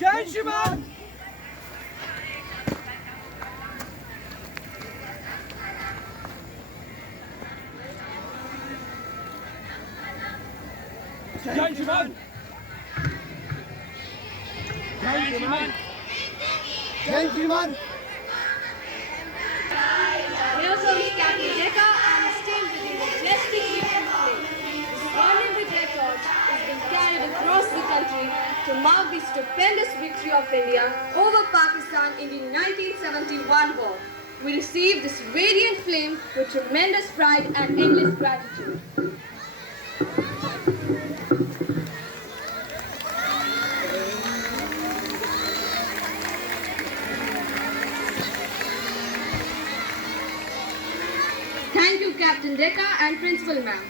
जय श्रीमान। जय श्रीमान। जय श्रीमान। जय श्रीमान। Here comes Captain Decca and his team with the majestic Union flag. This Swarnim record has been carried across the country to mark the stupendous victory of India over Pakistan in the 1971 war. We received this radiant flame with tremendous pride and endless gratitude. Thank you, Captain Decca and Principal Ma'am.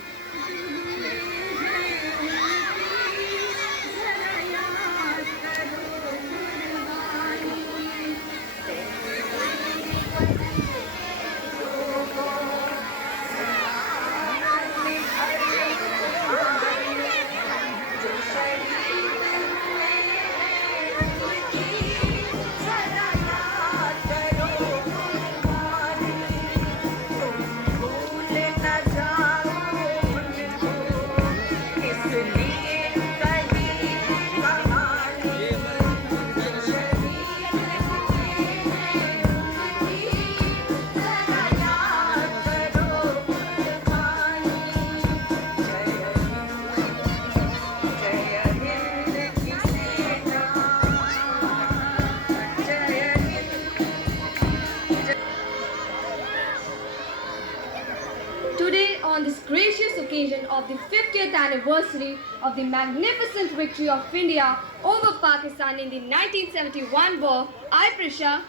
Today, on this gracious occasion of the 50th anniversary of the magnificent victory of India over Pakistan in the 1971 war, I, Prisha,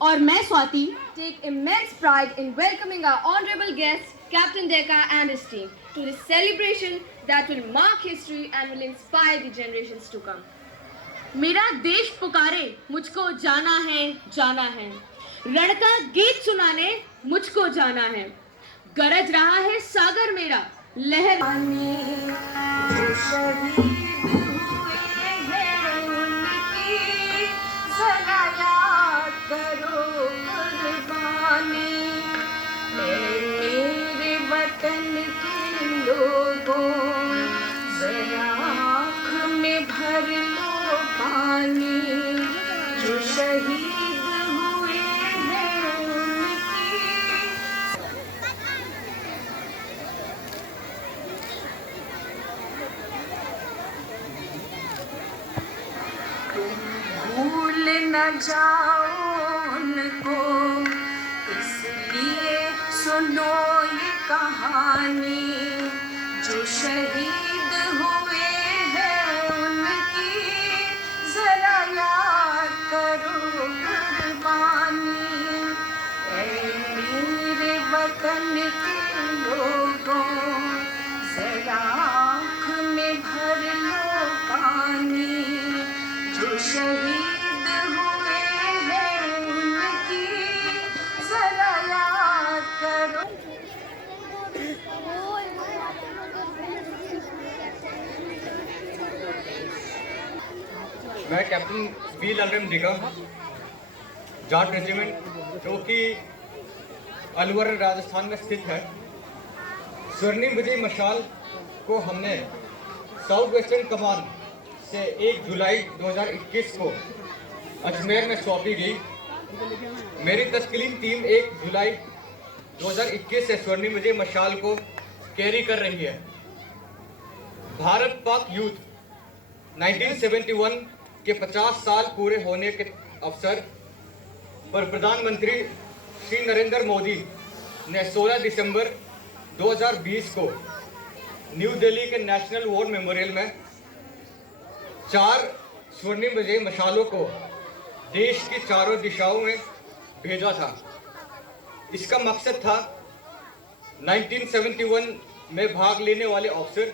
और मैं Swati take immense pride in welcoming our honorable guest, Captain Decca and his team, to this celebration that will mark history and will inspire the generations to come. मेरा देश पुकारे मुझको जाना है रण का गीत सुनाने मुझको जाना है गरज रहा है सागर मेरा लहर मेरे वतन के लोगों जरा आँख में भर लो पानी जो शहीद हुए हैं उनकी भूल न जाओ उनको इसलिए सुनो ये कहानी जो शहीद हुए हैं उनकी जरा याद करो कुर्बानी ऐ मेरे वतन के लोगों जरा आँख में भर लो पानी जो शहीद हुए हैं उनकी जरा याद करो। मैं captain we लालरेम Digha Jat regiment जो कि अलवर राजस्थान में स्थित है। स्वर्णिम विजय मशाल को हमने साउथ वेस्टर्न कमान से 1 जुलाई 2021 को अजमेर में सौंपी गई। मेरी तस्कीली टीम 1 जुलाई 2021 से स्वर्णिम विजय मशाल को कैरी कर रही है। भारत पाक युद्ध 1971 के 50 साल पूरे होने के अवसर पर प्रधानमंत्री श्री नरेंद्र मोदी ने 16 दिसंबर 2020 को न्यू दिल्ली के नेशनल वॉर मेमोरियल में 4 स्वर्णिम विजय मशालों को देश की चारों दिशाओं में भेजा था। इसका मकसद था 1971 में भाग लेने वाले ऑफिसर,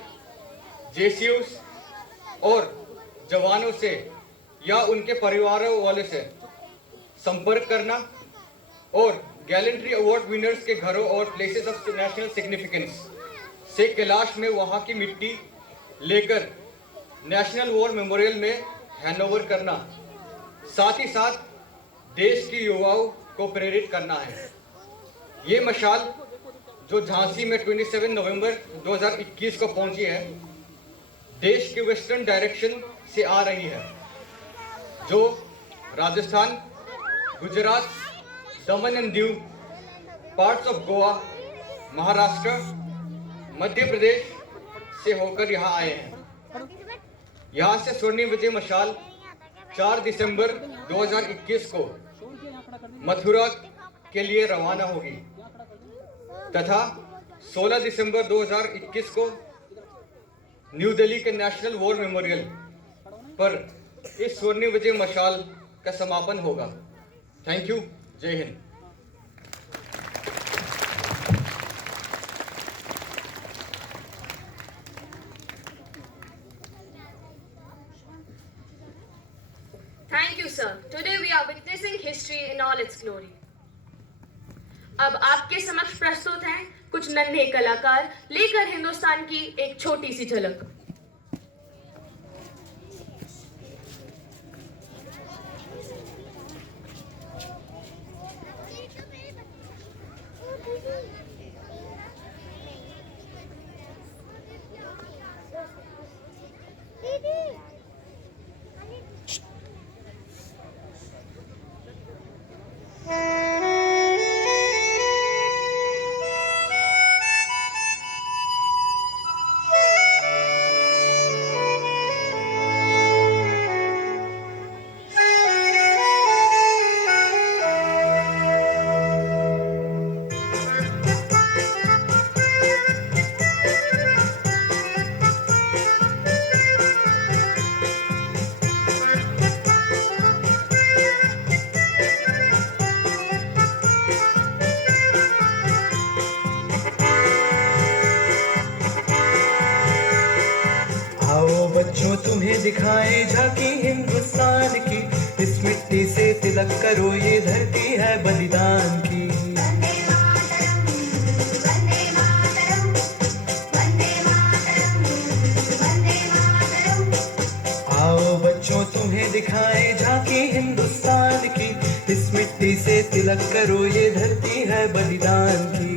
जेसीओस और जवानों से या उनके परिवारों वाले से संपर्क करना और गैलेंट्री अवार्ड विनर्स के घरों और प्लेसेस ऑफ नेशनल सिग्निफिकेंस से कैलाश में वहां की मिट्टी लेकर नेशनल वॉर मेमोरियल में हैंडओवर करना, साथ ही साथ देश के युवाओं को प्रेरित करना है। ये मशाल जो झांसी में 27 नवंबर 2021 को पहुंची है, देश के वेस्टर्न डायरेक्शन से आ रही है, जो Rajasthan, Gujarat, Daman and Diu, parts of Goa, Maharashtra, Madhya Pradesh से होकर यहाँ आए हैं। यहाँ से स्वर्णिम विजय मशाल 4 दिसंबर 2021 को मथुरा के लिए रवाना होगी तथा 16 दिसंबर 2021 को न्यू दिल्ली के नेशनल वॉर मेमोरियल पर इस स्वर्णिम विजय मशाल का समापन होगा। Thank you. जय Hind. Thank you, sir. Today we are witnessing history in all its glory. अब आपके समक्ष प्रस्तुत हैं कुछ नन्हे कलाकार लेकर हिंदुस्तान की एक छोटी सी झलक। बच्चों तुम्हें दिखाए झांकी हिंदुस्तान की, इस मिट्टी से तिलक करो ये धरती है बलिदान की। आओ बच्चों तुम्हें दिखाए झांकी हिंदुस्तान की, इस मिट्टी से तिलक करो ये धरती है बलिदान की।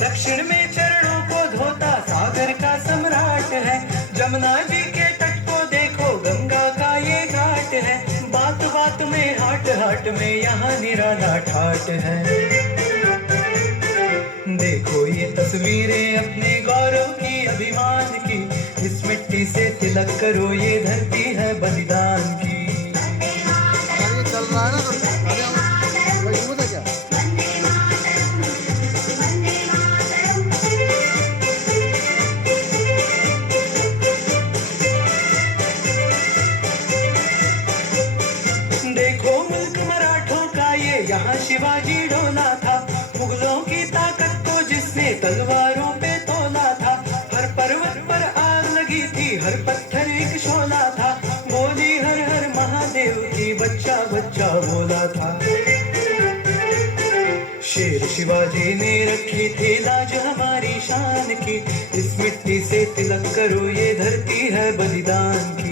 दक्षिण में चरणों को धोता सागर का सम्राट है, जमुना जी के तट को देखो गंगा का ये घाट है। बात बात में हाट हाट में यहाँ निराला ठाट है। देखो ये तस्वीरें अपने गौरव की, अभिमान की, इस मिट्टी से तिलक करो ये धरती है बलिदान की। चल रहा है ना क्या? यहाँ शिवाजी डोला था, मुगलों की ताकत को जिसने तलवारों पे तोला था। हर पर्वत पर आग लगी थी, हर पत्थर एक शोला था, बोली हर हर महादेव की बच्चा बच्चा बोला था। शेर शिवाजी ने रखी थी लाज हमारी शान की, इस मिट्टी से तिलक करो ये धरती है बलिदान की।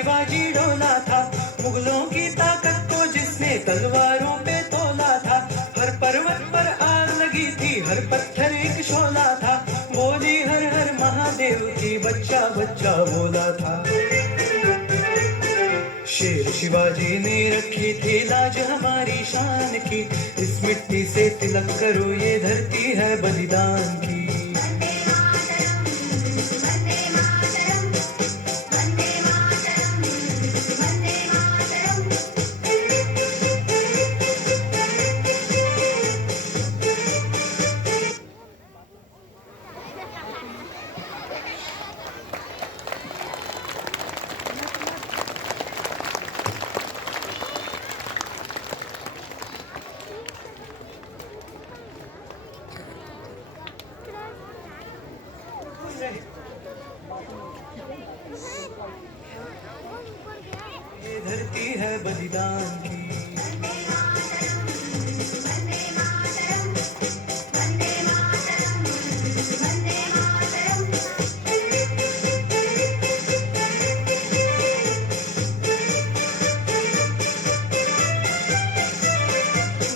शिवाजी डोला था, मुगलों की ताकत को जिसने तलवारों पे तोला था। हर पर्वत पर आग लगी थी, हर पत्थर एक शोला था, बोली हर हर महादेव की बच्चा बच्चा बोला था। शेर शिवाजी ने रखी थी लाज हमारी शान की, इस मिट्टी से तिलक करो ये धरती है बलिदान की। ये धरती है बलिदान की।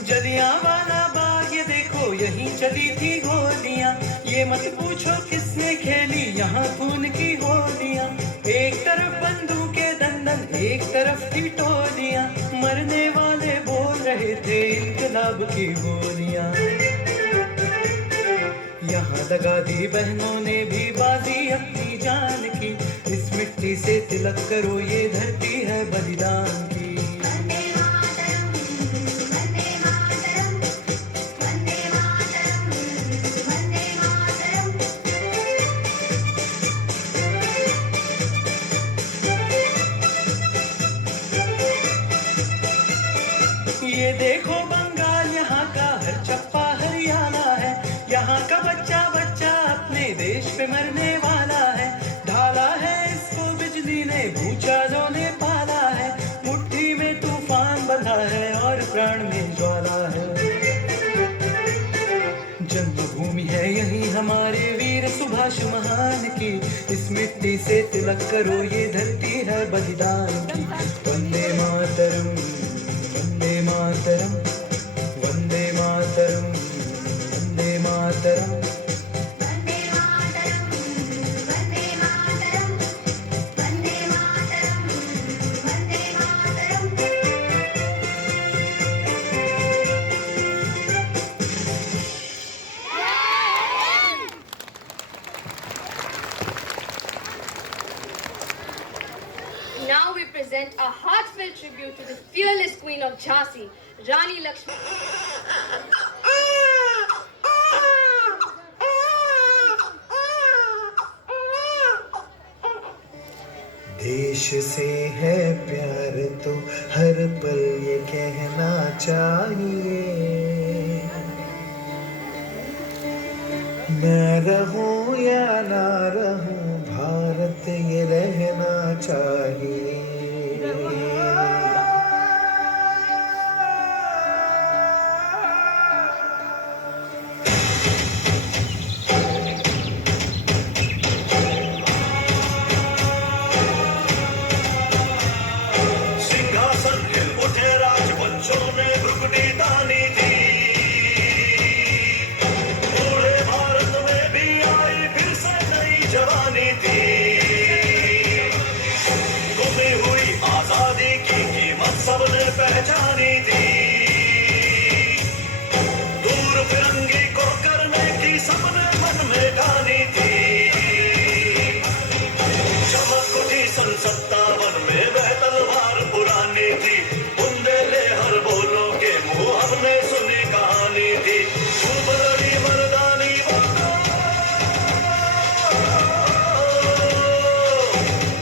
जलियांवाला बाग ये देखो यहीं चली थी गोलियां, ये मत पूछो किसने खेली यहाँ खून की होलियां। एक तरफ बंदूकें दंदन, एक तरफ थी टोलियां, मरने वाले बोल रहे थे इनकलाब की बोलियां। यहाँ लगा दी बहनों ने भी बाजी अपनी जान की, इस मिट्टी से तिलक करो ये धरती है बलिदान की। ये देखो बंगाल यहाँ का हर चप्पा हरियाणा है, यहाँ का बच्चा बच्चा अपने देश पे मरने वाला है। ढाला है इसको बिजली ने, भूचालों ने पाला है, मुट्ठी में तूफान बंधा है और प्राण में ज्वाला है। जन्मभूमि है यही हमारे वीर सुभाष महान की, इस मिट्टी से तिलक करो ये धरती है बलिदान की। Vande Mataram, Vande Mataram, Vande Mataram, Vande Mataram. Now we present a heartfelt tribute to the fearless Queen of Jhansi, Rani Lakshmi. देश से है प्यार तो हर पल ये कहना चाहिए, मैं रहूं या ना रहूं भारत ये रहना चाहिए। पहचानी थी, दूर फिरंगी को करने की सबने मन में ठानी थी। चमक उठी सन 57 में वह तलवार पुरानी थी, बुंदेले हर बोलों के मुंह हमने सुनी कहानी थी। खूब लड़ी मर्दानी वो,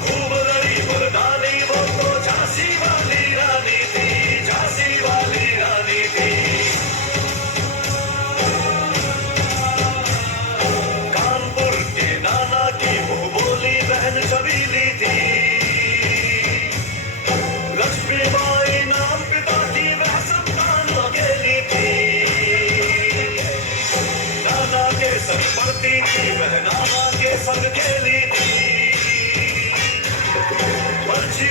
खूब लड़ी मर्दानी वो तो झांसी वाली रानी थी, झांसी वाली रानी थी। कानपुर के नाना की मुंह बोली बहन छबीली थी, लक्ष्मीबाई नाम पिता की वह संतान अकेली थी। नाना के संग पढ़ती थी वह, नाना के संग खेली थी, पर्ची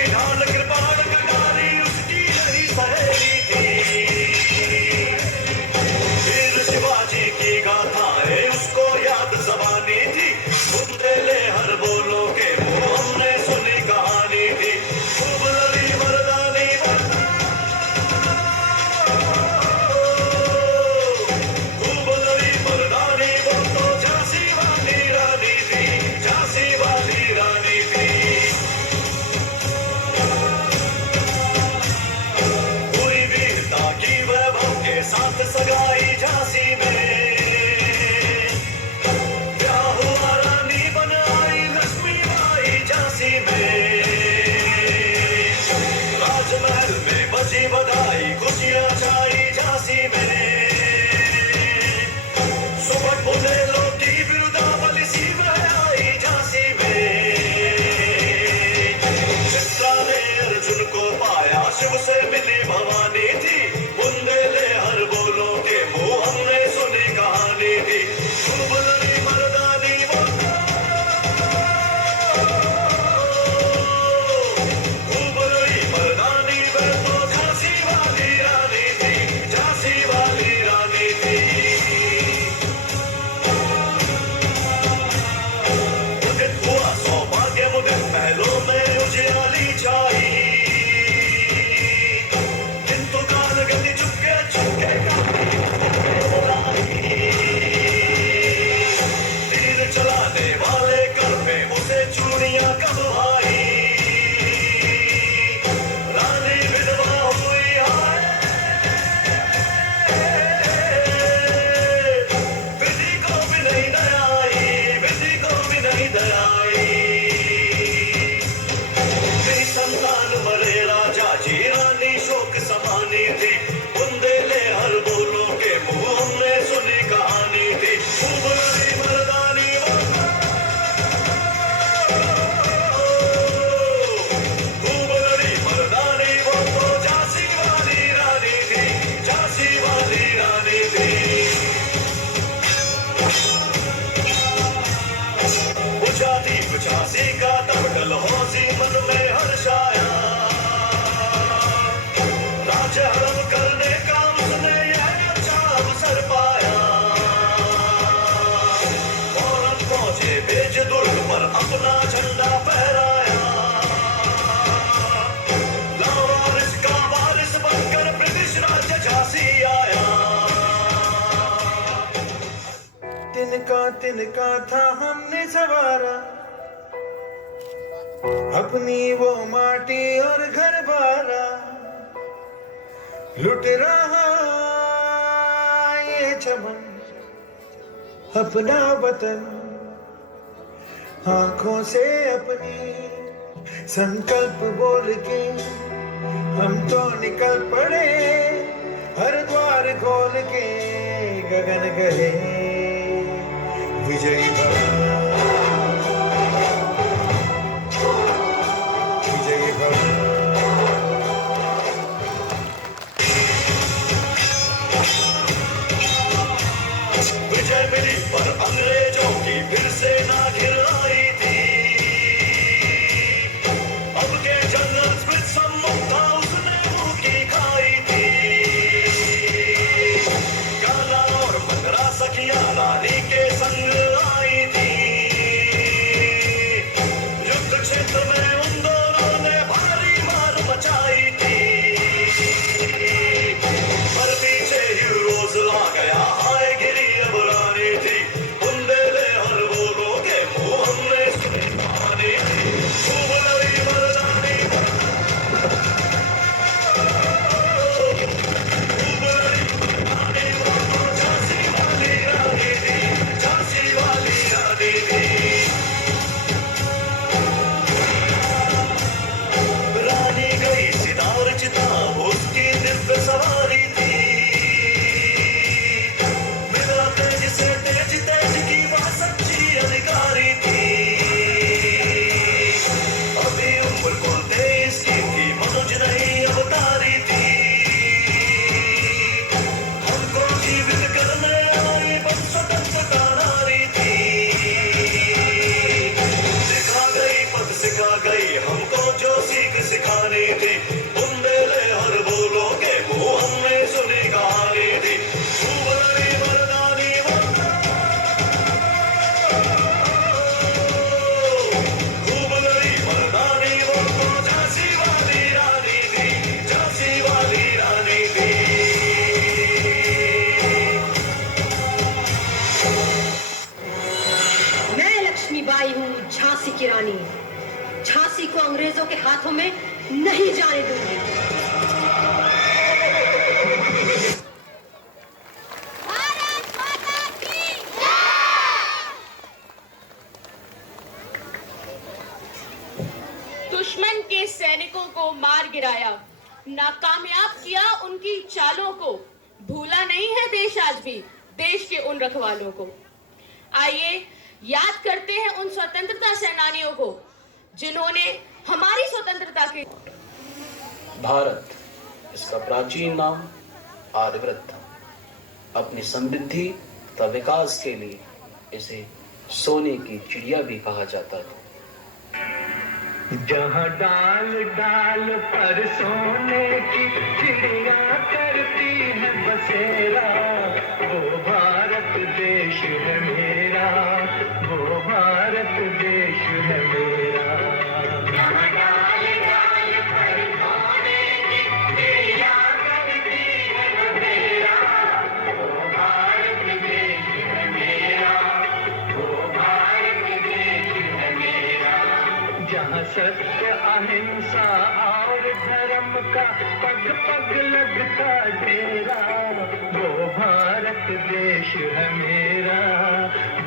तिनका था हमने सवारा, अपनी वो माटी और घर बारा, लुट रहा ये चमन अपना वतन, आंखों से अपनी संकल्प बोल के हम तो निकल पड़े, हर द्वार खोल के गगन गए विजयी भव, विजयी भव। विजय मिली पर अंग्रेजों की फिर से ना घिर आई थी, अब के जनरल स्मिथ सम्मुख था उसने मुंह की खाई थी, काला और बंगरा सखिया रानी के संग आई थी, युद्ध क्षेत्र में उन दोनों ने भारी मार मचाई थी, पर पीछे हीरोज ला गया हाय गिरी अब रानी थी, बुंदेले हर बोलों के मुंह हमने सुनी कहानी थी, खूब लड़ी मर्दानी, खूब लड़ी मर्दानी, वो झांसी वाली रानी थी, झांसी वाली रानी थी, रानी गई सितार चिता उसकी दिव्य सवारी थी, मिला तेज से तेज तेज की वह सच्ची अधिकारी थी, अभी उम्र को 23 की मनुज नहीं अवतारी थी, हमको जीवित करने आई बन स्वतंत्रता नारी थी, सिखा गई पद सिखा गई हमको जो सीख सिखानी थी, बुंदेले हर बोलों के मुंह हमने सुनी कहानी थी, खूब लड़ी मर्दानी वो, खूब लड़ी मर्दानी वो झांसी वाली रानी थी, झांसी वाली रानी थी। मैं लक्ष्मीबाई हूँ, झांसी की रानी। झांसी को अंग्रेजों के हाथों में नहीं जाने दूंगी। दुश्मन के सैनिकों को मार गिराया, नाकामयाब किया उनकी चालों को, भूला नहीं है देश आज भी देश के उन रखवालों को। आइए याद करते हैं उन स्वतंत्रता सेनानियों को जिन्होंने हमारी स्वतंत्रता के भारत, इसका प्राचीन नाम आर्यव्रत था। अपनी समृद्धि तथा विकास के लिए इसे सोने की चिड़िया भी कहा जाता था। जहाँ डाल डाल पर सोने की चिड़िया करती है बसेरा, वो भारत देश है मेरा, वो भारत देश है मेरा। जहाँ डाल डाल पर सोने की चिड़िया करती है बसेरा, वो भारत देश है मेरा, वो भारत देश है मेरा। जहाँ सत्य अहिंसा और धर्म का पग पग लगता डेरा, वो भारत देश है मेरा,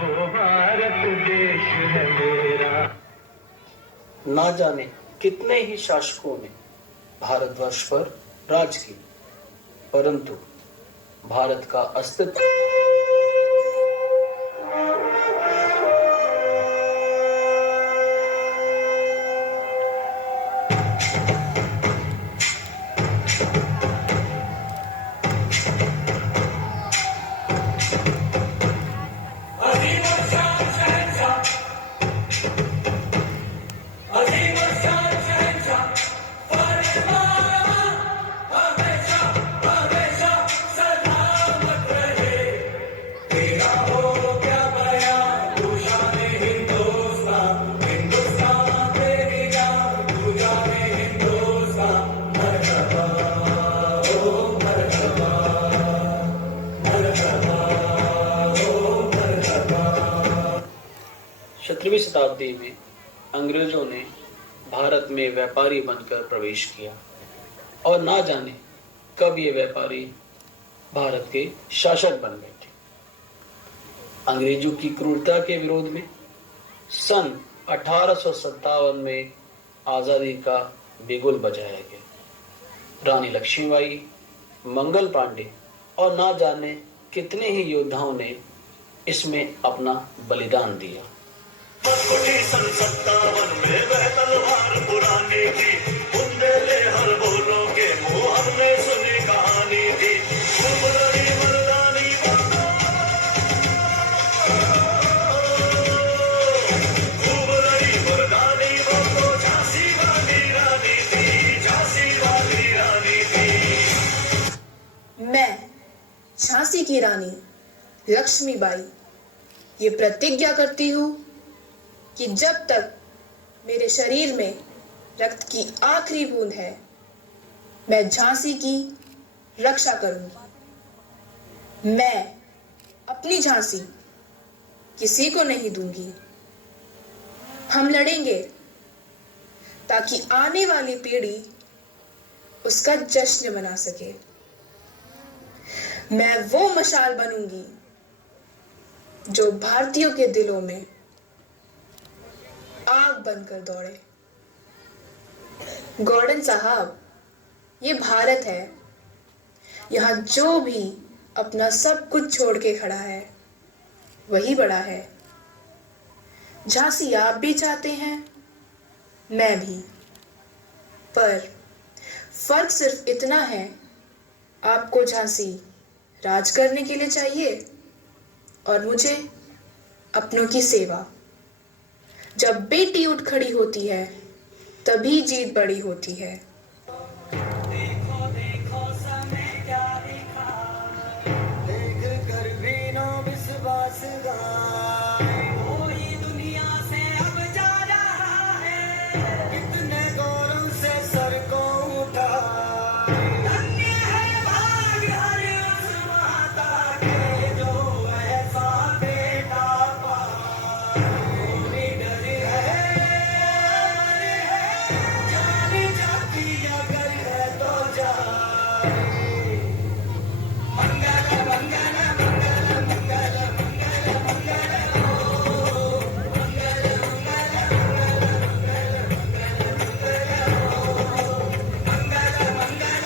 वो भारत देश है मेरा। ना जाने कितने ही शासकों ने भारतवर्ष पर राज किया, परंतु भारत का अस्तित्व 17वीं शताब्दी में अंग्रेजों ने भारत में व्यापारी बनकर प्रवेश किया और ना जाने कब ये व्यापारी भारत के शासक बन गए थे। अंग्रेजों की क्रूरता के विरोध में सन 1857 में आज़ादी का बिगुल बजाया गया। रानी लक्ष्मीबाई, मंगल पांडे और ना जाने कितने ही योद्धाओं ने इसमें अपना बलिदान दिया। कुटी सन 57 में वह तलवार पुरानी थी, बुंदेले हर बोलों के मुंह हमने सुनी कहानी थी। खूब लड़ी मर्दानी खूब लड़ी मर्दानी वो तो झांसी वाली रानी थी, झांसी वाली रानी थी। मैं झांसी की रानी लक्ष्मीबाई ये प्रतिज्ञा करती हूँ कि जब तक मेरे शरीर में रक्त की आखिरी बूंद है, मैं झांसी की रक्षा करूंगी। मैं अपनी झांसी किसी को नहीं दूंगी। हम लड़ेंगे ताकि आने वाली पीढ़ी उसका जश्न मना सके। मैं वो मशाल बनूंगी जो भारतीयों के दिलों में आग बनकर दौड़े। गॉर्डन साहब, ये भारत है। यहाँ जो भी अपना सब कुछ छोड़ के खड़ा है वही बड़ा है। झांसी आप भी चाहते हैं, मैं भी, पर फर्क सिर्फ इतना है, आपको झांसी राज करने के लिए चाहिए और मुझे अपनों की सेवा। जब बेटी उठ खड़ी होती है तभी जीत बड़ी होती है। देखो देखो समय क्या देखा, देख कर भी नो विश्वास गाए। कोई दुनिया से अब जा रहा है, कितने गौरव से सर को उठाए। धन्य है भाग हर उस माता के जो ऐसा बेटा पाए। कोई डर है, जानी जाती अगर है तो जाए। मंगल मंगल मंगल मंगल मंगल मंगल हो, मंगल मंगल मंगल मंगल मंगल हो, मंगल मंगल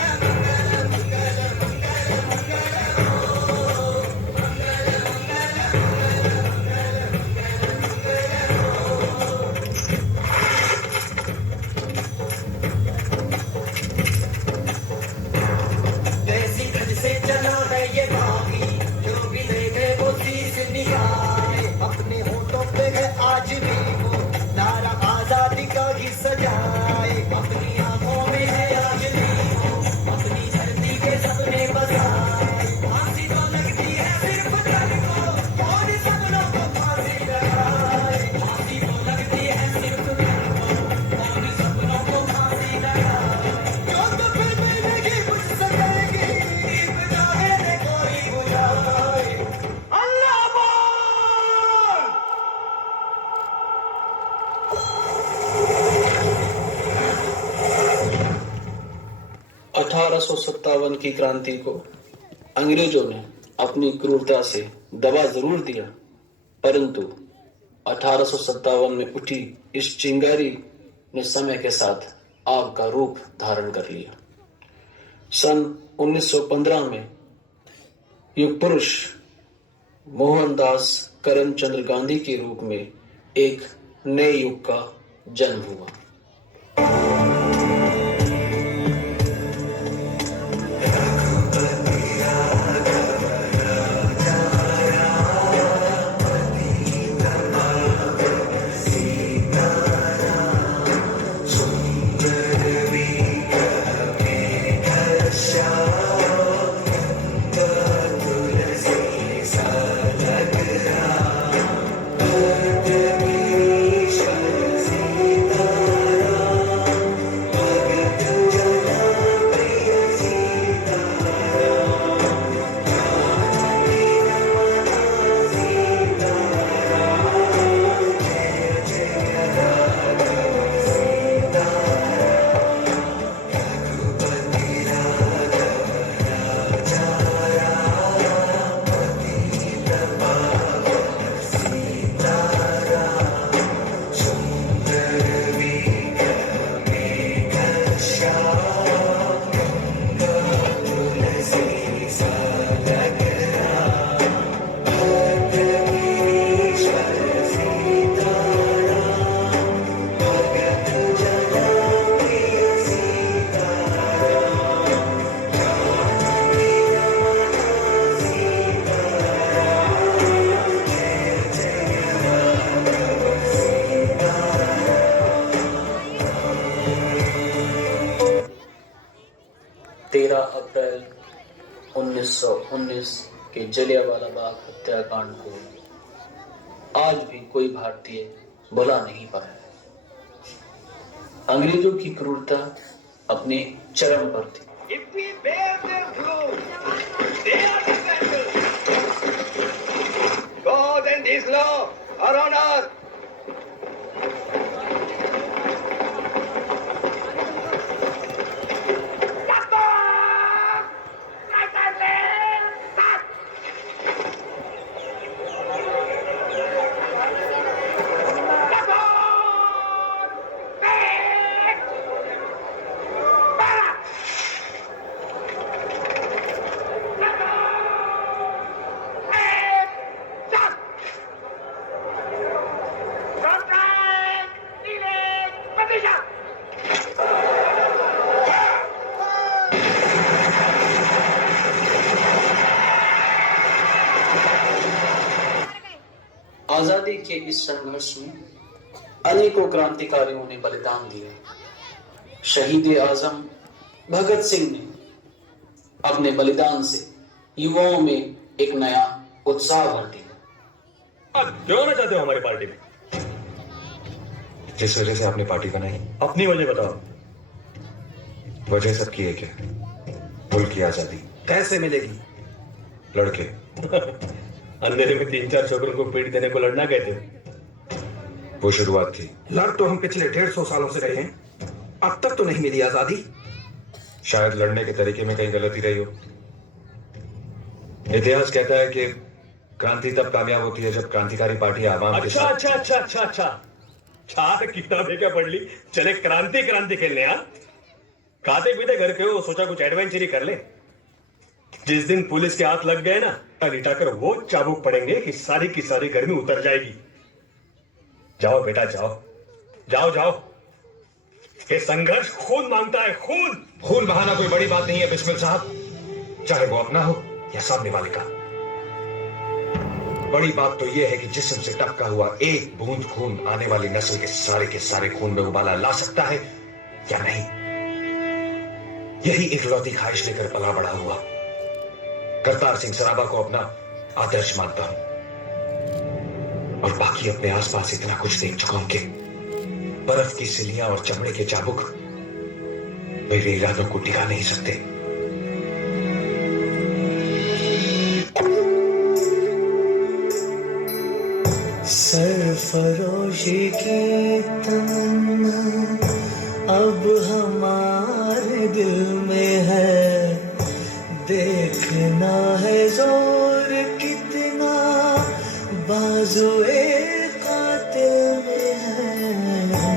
मंगल मंगल मंगल मंगल हो, मंगल जैसी गज से चला है ये बागी, जो भी देखे वो शीश निकाले। अपने होठों पे है आज भी वो नारा आजादी का ही सजाए। अपनी आंखों में है आज भी वो अपनी धरती के सपने बसाए। फांसी तो लगती है सिर्फ तन को और सपनों को फांसी लगाए। फांसी तो लगती है सिर्फ तन को और सपनों को फांसी लगाए। जो तो फिर मिलेगी कुछ सकेगी, दीप जाने दे कोई बुझाए। अल्लाह बोल। 1857 की क्रांति को अंग्रेजों ने अपनी क्रूरता से दबा जरूर दिया, परंतु 1857 में उठी इस चिंगारी ने समय के साथ आग का रूप धारण कर लिया। सन 1915 में युग पुरुष मोहनदास करमचंद गांधी के रूप में एक नए युग का जन्म हुआ। सीता कि जलियांवाला बाग हत्याकांड को आज भी कोई भारतीय भुला नहीं पाया है। अंग्रेजों की क्रूरता अपने चरम पर थी। If we bear their fruit, they are defenders. God and His law are on earth. आजादी के इस संघर्ष में अनेकों क्रांतिकारियों ने बलिदान दिए। शहीद आजम भगत सिंह ने अपने बलिदान से युवाओं में एक नया उत्साह भर दिया। क्यों आना चाहते हो हमारी पार्टी में? जिस वजह से आपने पार्टी बनाई, अपनी वजह बताओ। वजह सबकी एक है, मुल्क की आजादी। कैसे मिलेगी? लड़के। अंधेरे में 3-4 छोकरों को पीट देने को लड़ना कहते हो? वो शुरुआत थी। लड़ तो हम पिछले 150 सालों से रहे हैं, अब तक तो नहीं मिली आजादी। शायद लड़ने के तरीके में कहीं गलती रही हो। इतिहास कहता है कि क्रांति तब कामयाब होती है जब क्रांतिकारी पार्टी आवाम के साथ। अच्छा किताबें क्या पढ़ ली, चले क्रांति खेलने। हाँ, खाते पीते घर के हो, सोचा कुछ एडवेंचर ही कर ले। जिस दिन पुलिस के हाथ लग गए ना, लिटाकर वो चाबुक पड़ेंगे कि सारी की सारी गर्मी उतर जाएगी। जाओ बेटा, जाओ। ये संघर्ष खून मांगता है, खून बहाना कोई बड़ी बात नहीं है बिस्मिल साहब, चाहे वो अपना हो या सामने वाले का। बड़ी बात तो यह है कि जिस्म से टपका हुआ एक बूंद खून आने वाली नस्ल के सारे खून में उबाला ला सकता है या नहीं। यही इकलौती ख्वाहिश लेकर पला बढ़ा हुआ करतार सिंह सराबा को अपना आदर्श मानता हूं, और बाकी अपने आसपास इतना कुछ देख चुका हूं कि बर्फ की सिलियां और चमड़े के चाबुक मेरे इरादों को टिका नहीं सकते। सरफरोशी की तमन्ना अब हमारे दिल में है, देखना है जोर कितना बाजुए कातिल में है।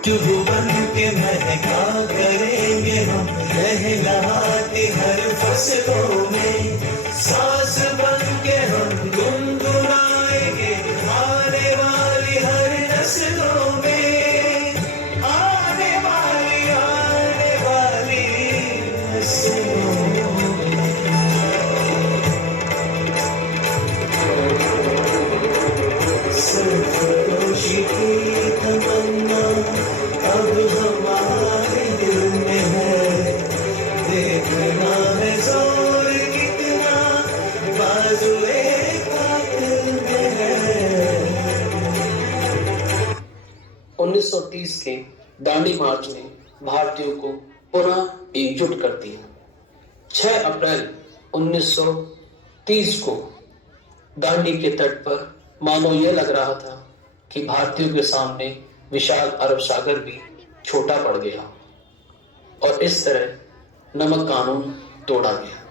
चुभ बन के महका करेंगे हम लहलहाती हर फसलों में, सांस बन के हम गुनगुनाएंगे आने वाली हर नस्लों में, आने वाली नस्लों में। सरफरोशी की तमन्ना अब हमारे दिल में है, देखना है जोर कितना बाजुए कातिल में है। 1930 के दांडी मार्च ने भारतीयों को पुनः एकजुट कर दिया। 6 अप्रैल 1930 को दांडी के तट पर मानो यह लग रहा था कि भारतीयों के सामने विशाल अरब सागर भी छोटा पड़ गया, और इस तरह नमक कानून तोड़ा गया।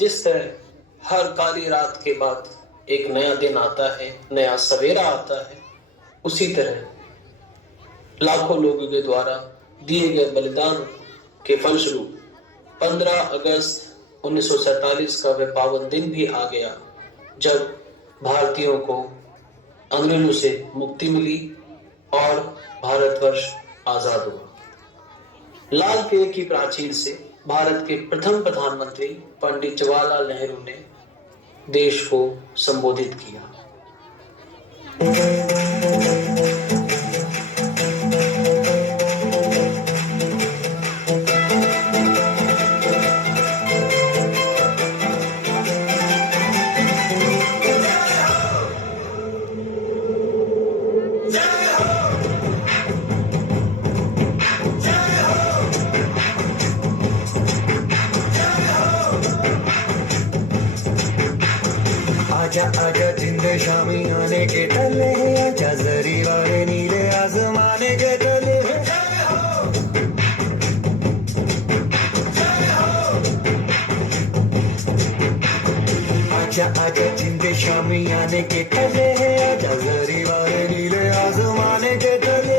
जिस तरह हर काली रात के बाद एक नया दिन आता है, नया सवेरा आता है, उसी तरह लाखों लोगों के द्वारा दिए गए बलिदान के फलस्वरूप 15 अगस्त 1947 का वह पावन दिन भी आ गया जब भारतीयों को अंग्रेजों से मुक्ति मिली और भारतवर्ष आजाद हुआ। लाल किले की प्राचीर से भारत के प्रथम प्रधानमंत्री पंडित जवाहरलाल नेहरू ने देश को संबोधित किया। आजा आजा जिंद शामी आने के तले आजा जरी वाले नीले आसमाने के तले आजा आजा जिंद शामी आने के तले आजा जरी वाले नीले आसमाने के तले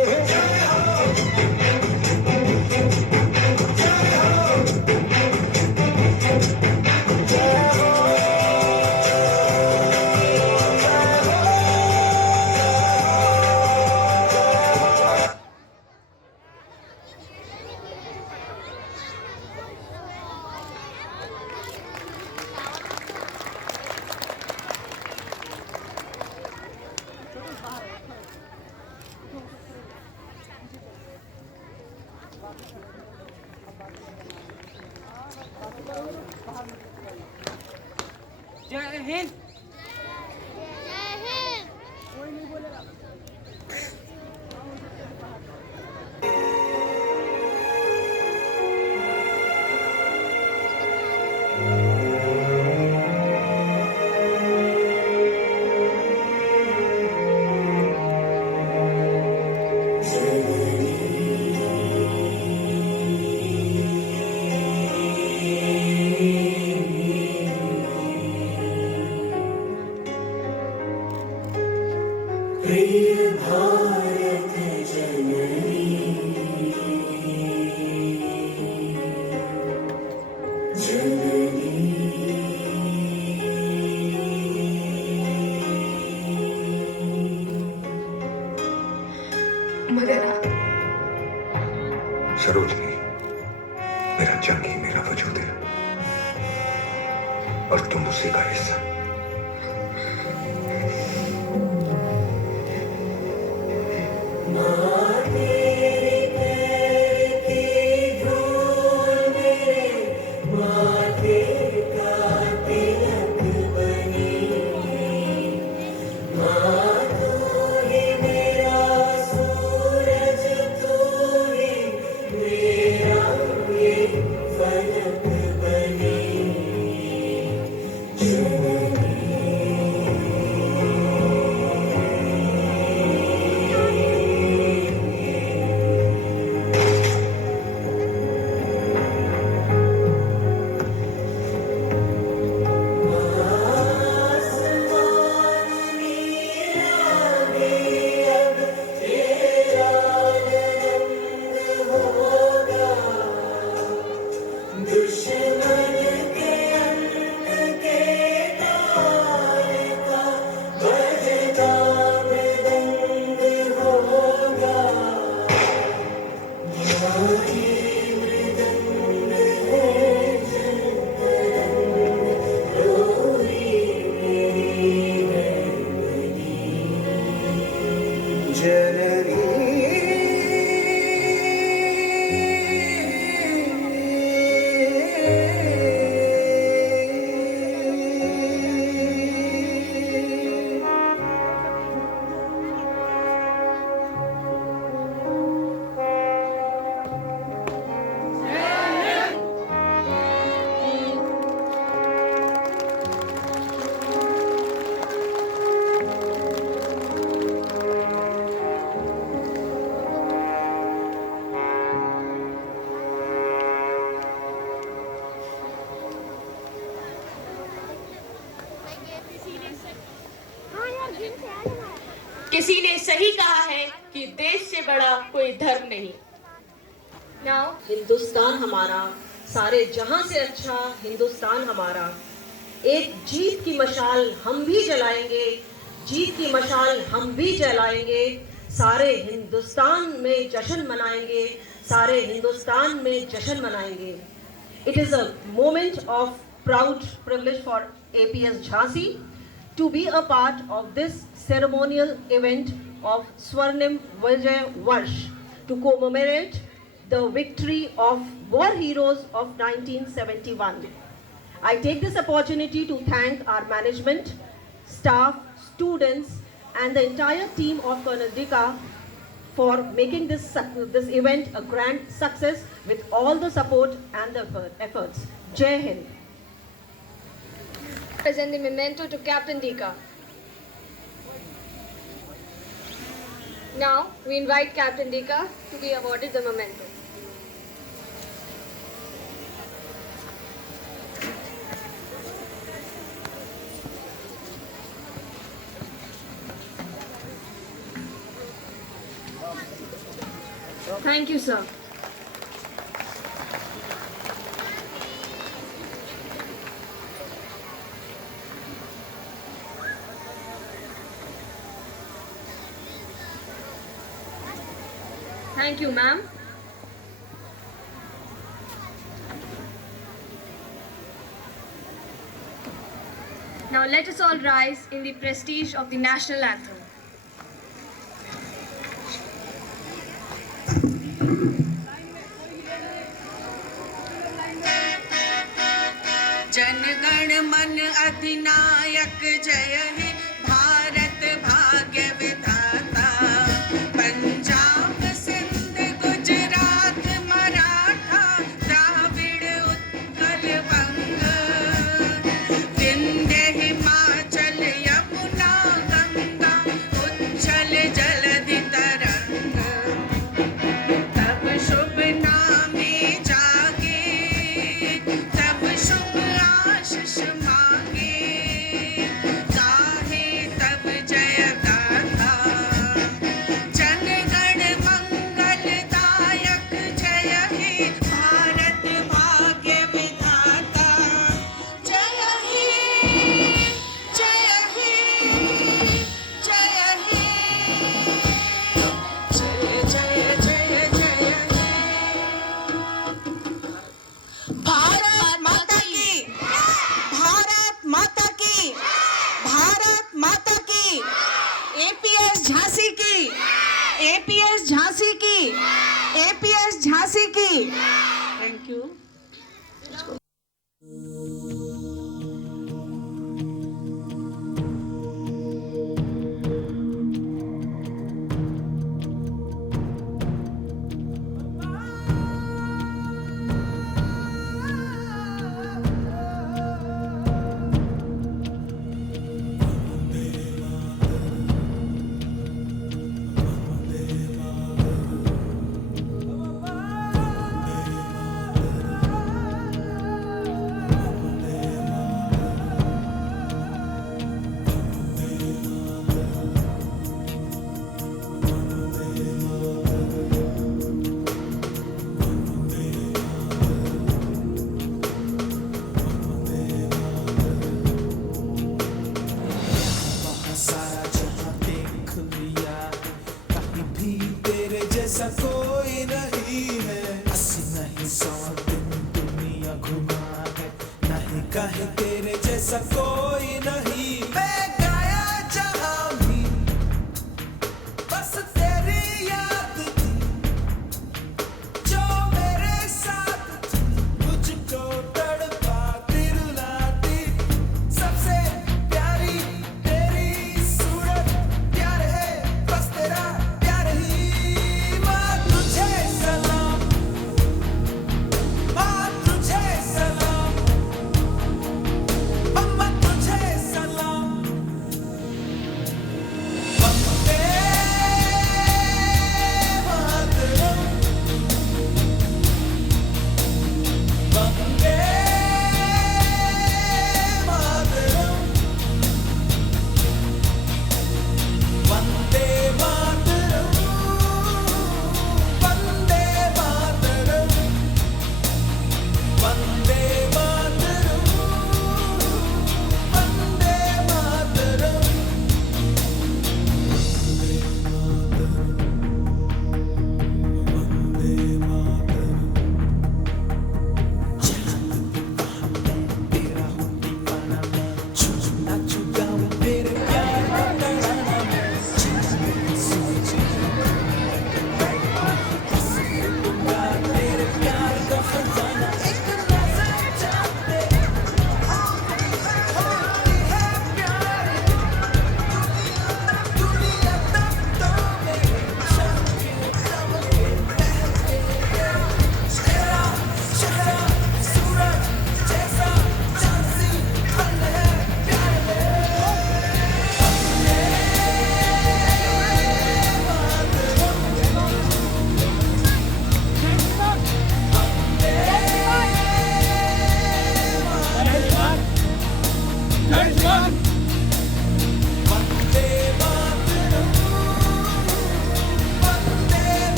जय हिंद। सरोजनी, मेरा जंग ही मेरा वजूद है और तुम उसी का हिस्सा। किसी ने सही कहा है कि देश से बड़ा कोई धर्म नहीं। Now, हिंदुस्तान हमारा, सारे जहां से अच्छा हिंदुस्तान हमारा। एक जीत की मशाल हम भी जलाएंगे, जीत की मशाल हम भी जलाएंगे। सारे हिंदुस्तान में जश्न मनाएंगे, सारे हिंदुस्तान में जश्न मनाएंगे। It is a moment of proud privilege for APS Jhansi to be a part of this ceremonial event of Swarnim Vijay Varsh to commemorate the victory of war heroes of 1971. I take this opportunity to thank our management, staff, students and the entire team of Karnataka for making this event a grand success with all the support and the efforts. Jai Hind. Present the memento to Captain Dika. Now we invite Captain Dika to be awarded the memento. thank you, sir. Thank you, ma'am. Now let us all rise in the prestige of the national anthem. Jana Gana मन अधिनायक जय हे, भारत भाग्य विधाता। पंजाब सिंध गुजरात मराठा द्राविड़ उत्कल बंग, विंध्य हिमाचल यमुना गंगा उच्छल जलधि तरंग। तब शुभ नामे जागे, तब शुभ आशीष मांगे, गाहे तब जय गाथा। जन गण मंगलदायक जय हे, भारत भाग्य विधाता। जय हे, जय हे, जय हे, जय जय जय जय हे। भारत माता की, भारत माता की, भारत माता की। APS झांसी की, APS झांसी की, APS झांसी की। Thank you. सारा जहां देख लिया, कहीं भी तेरे जैसा कोई नहीं है। 80 नहीं 100 दिन दुनिया घुमा है, नहीं कहीं तेरे जैसा कोई नहीं।